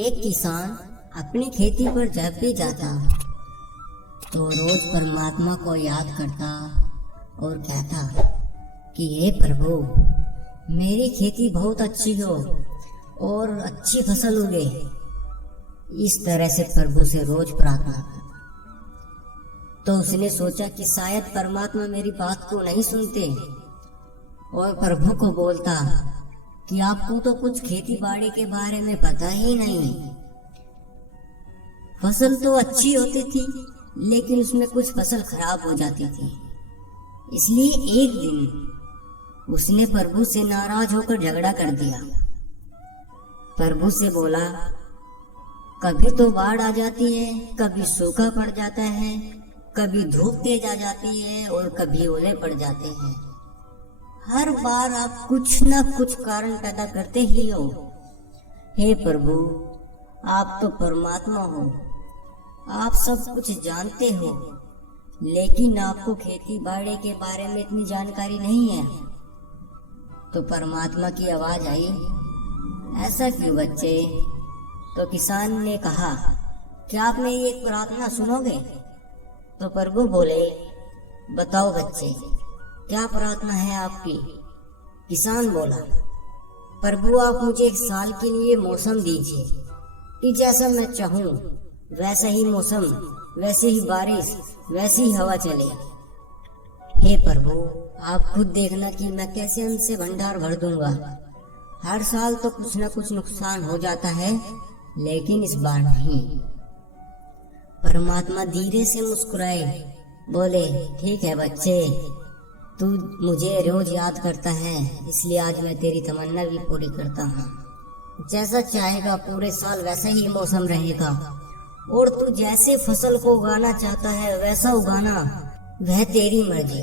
एक किसान अपनी खेती पर जब भी जाता तो रोज परमात्मा को याद करता और कहता कि हे प्रभु, मेरी खेती बहुत अच्छी हो और अच्छी फसल उगे। इस तरह से प्रभु से रोज प्रार्थना करता। तो उसने सोचा कि शायद परमात्मा मेरी बात को नहीं सुनते और प्रभु को बोलता कि आपको तो कुछ खेती बाड़ी के बारे में पता ही नहीं। फसल तो अच्छी होती थी लेकिन उसमें कुछ फसल खराब हो जाती थी। इसलिए एक दिन उसने प्रभु से नाराज होकर झगड़ा कर दिया। प्रभु से बोला, कभी तो बाढ़ आ जाती है, कभी सूखा पड़ जाता है, कभी धूप तेज आ जाती है और कभी ओले पड़ जाते हैं। हर बार आप कुछ न कुछ कारण पैदा करते ही हो। हे प्रभु, आप तो परमात्मा हो, आप सब कुछ जानते हो, लेकिन आपको खेती बाड़ी के बारे में इतनी जानकारी नहीं है। तो परमात्मा की आवाज आई, ऐसा क्यों बच्चे? तो किसान ने कहा, क्या आप मेरी एक प्रार्थना सुनोगे? तो प्रभु बोले, बताओ बच्चे, क्या प्रार्थना है आपकी? किसान बोला, प्रभु आप मुझे एक साल के लिए मौसम दीजिए कि जैसा मैं चाहूं वैसा ही मौसम, वैसे ही बारिश, वैसी ही हवा चले। हे प्रभु, आप खुद देखना कि मैं कैसे उनसे भंडार भर दूंगा। हर साल तो कुछ न कुछ नुकसान हो जाता है, लेकिन इस बार नहीं। परमात्मा धीरे से मुस्कुराए, बोले, ठीक है बच्चे, तू मुझे रोज याद करता है, इसलिए आज मैं तेरी तमन्ना भी पूरी करता हूँ। जैसा चाहेगा पूरे साल वैसा ही मौसम रहेगा और तू जैसे फसल को उगाना चाहता है वैसा उगाना, वह तेरी मर्जी।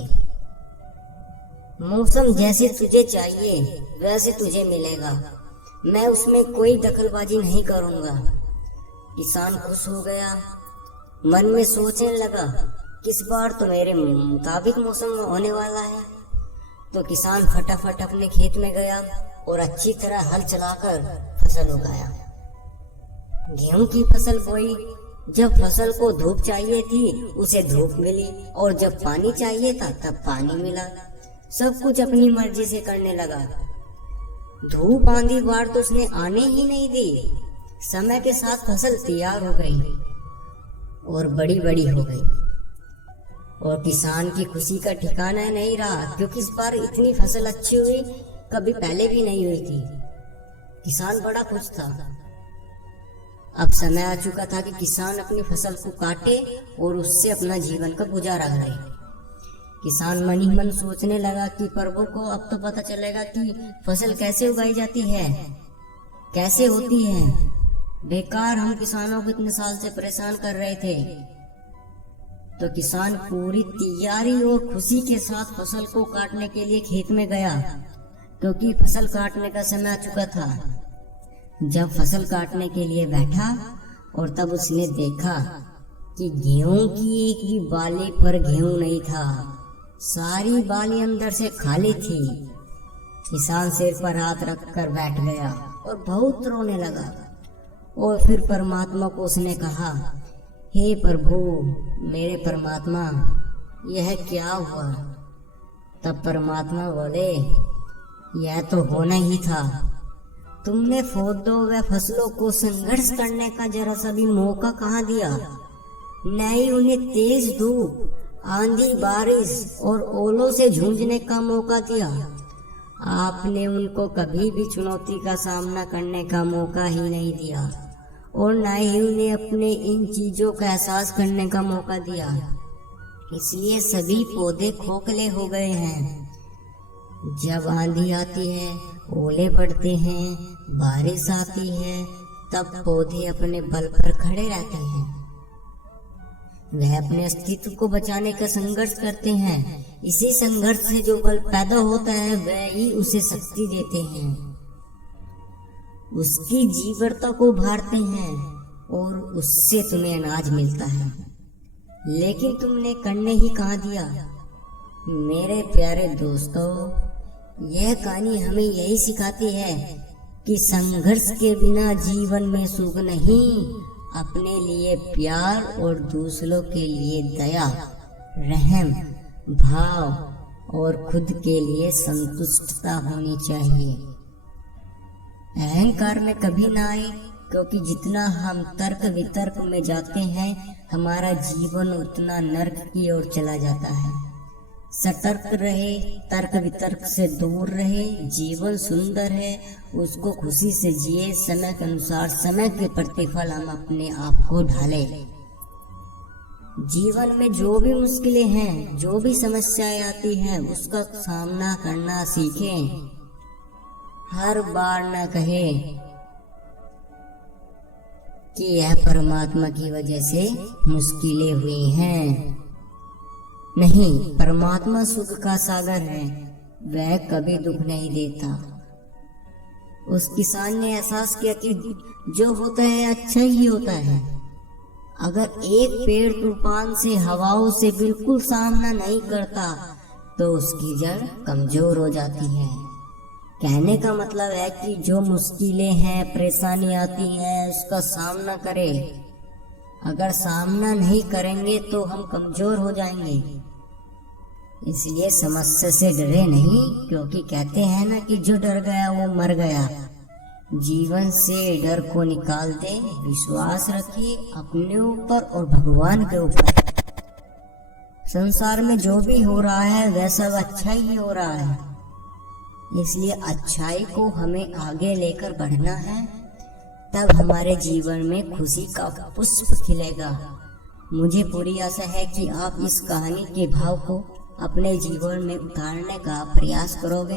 मौसम जैसे तुझे चाहिए वैसे तुझे मिलेगा, मैं उसमें कोई दखलबाजी नहीं करूँगा। किसान खुश हो गया, मन में सोचने लगा, इस बार तो मेरे मुताबिक मौसम होने वाला है। तो किसान फटाफट अपने खेत में गया और अच्छी तरह हल चलाकर फसल उगाया। गेहूं की फसल बोई। जब फसल को धूप चाहिए थी उसे धूप मिली और जब पानी चाहिए था तब पानी मिला। सब कुछ अपनी मर्जी से करने लगा। धूप आंधी बाढ़ तो उसने आने ही नहीं दी। समय के साथ फसल तैयार हो गई और बड़ी बड़ी हो गई और किसान की खुशी का ठिकाना नहीं रहा, क्योंकि इस बार इतनी फसल अच्छी हुई, कभी पहले भी नहीं हुई थी। किसान बड़ा खुश था। अब समय आ चुका था कि किसान अपनी फसल को काटे और उससे अपना जीवन का गुजारा करे। किसान मन ही मन सोचने लगा कि प्रभु को अब तो पता चलेगा कि फसल कैसे उगाई जाती है, कैसे होती है। बेकार हम किसानों को इतने साल से परेशान कर रहे थे। तो किसान पूरी तैयारी और खुशी के साथ फसल को काटने के लिए खेत में गया, क्योंकि फसल काटने का समय आ चुका था। जब फसल काटने के लिए बैठा और तब उसने देखा कि गेहूं की एक भी बाली पर गेहूं नहीं था, सारी बाली अंदर से खाली थी। किसान सिर पर हाथ रखकर बैठ गया और बहुत रोने लगा और फिर परमात्मा को उसने कहा, हे प्रभु, मेरे परमात्मा, यह क्या हुआ? तब परमात्मा बोले, यह तो होना ही था। तुमने पौधों व फसलों को संघर्ष करने का जरा सा भी मौका कहाँ दिया? न ही उन्हें तेज धूप, आंधी, बारिश और ओलों से जूझने का मौका दिया। आपने उनको कभी भी चुनौती का सामना करने का मौका ही नहीं दिया और न ही उन्हें अपने इन चीजों का एहसास करने का मौका दिया। इसलिए सभी पौधे खोखले हो गए हैं। जब आंधी आती है, ओले पड़ते हैं, बारिश आती है, तब पौधे अपने बल पर खड़े रहते हैं। वह अपने अस्तित्व को बचाने का संघर्ष करते हैं। इसी संघर्ष से जो बल पैदा होता है वह ही उसे शक्ति देते हैं, उसकी जीवटता को उभारते हैं और उससे तुम्हें अनाज मिलता है। लेकिन तुमने करने ही कहाँ दिया। मेरे प्यारे दोस्तों, यह कहानी हमें यही सिखाती है कि संघर्ष के बिना जीवन में सुख नहीं, अपने लिए प्यार और दूसरों के लिए दया, रहम भाव और खुद के लिए संतुष्टता होनी चाहिए। अहंकार में कभी ना आए, क्योंकि जितना हम तर्क वितर्क में जाते हैं हमारा जीवन उतना नर्क की ओर चला जाता है। सतर्क रहे, तर्क वितर्क से दूर रहे। जीवन सुंदर है, उसको खुशी से जिए। समय के अनुसार समय के प्रतिफल हम अपने आप को ढाले। जीवन में जो भी मुश्किलें हैं, जो भी समस्याएं आती हैं, उसका सामना करना सीखें। हर बार न कहे कि यह परमात्मा की वजह से मुश्किलें हुई हैं। नहीं, परमात्मा सुख का सागर है, वह कभी दुख नहीं देता। उस किसान ने एहसास किया कि जो होता है अच्छा ही होता है। अगर एक पेड़ तूफान से, हवाओं से बिल्कुल सामना नहीं करता तो उसकी जड़ कमजोर हो जाती है। कहने का मतलब है कि जो मुश्किलें हैं, परेशानी आती हैं, उसका सामना करें। अगर सामना नहीं करेंगे तो हम कमजोर हो जाएंगे। इसलिए समस्या से डरे नहीं, क्योंकि कहते हैं ना कि जो डर गया वो मर गया। जीवन से डर को निकाल दे, विश्वास रखिए अपने ऊपर और भगवान के ऊपर। संसार में जो भी हो रहा है वह सब अच्छा ही हो रहा है, इसलिए अच्छाई को हमें आगे लेकर बढ़ना है। तब हमारे जीवन में खुशी का पुष्प खिलेगा। मुझे पूरी आशा है कि आप इस कहानी के भाव को अपने जीवन में उतारने का प्रयास करोगे।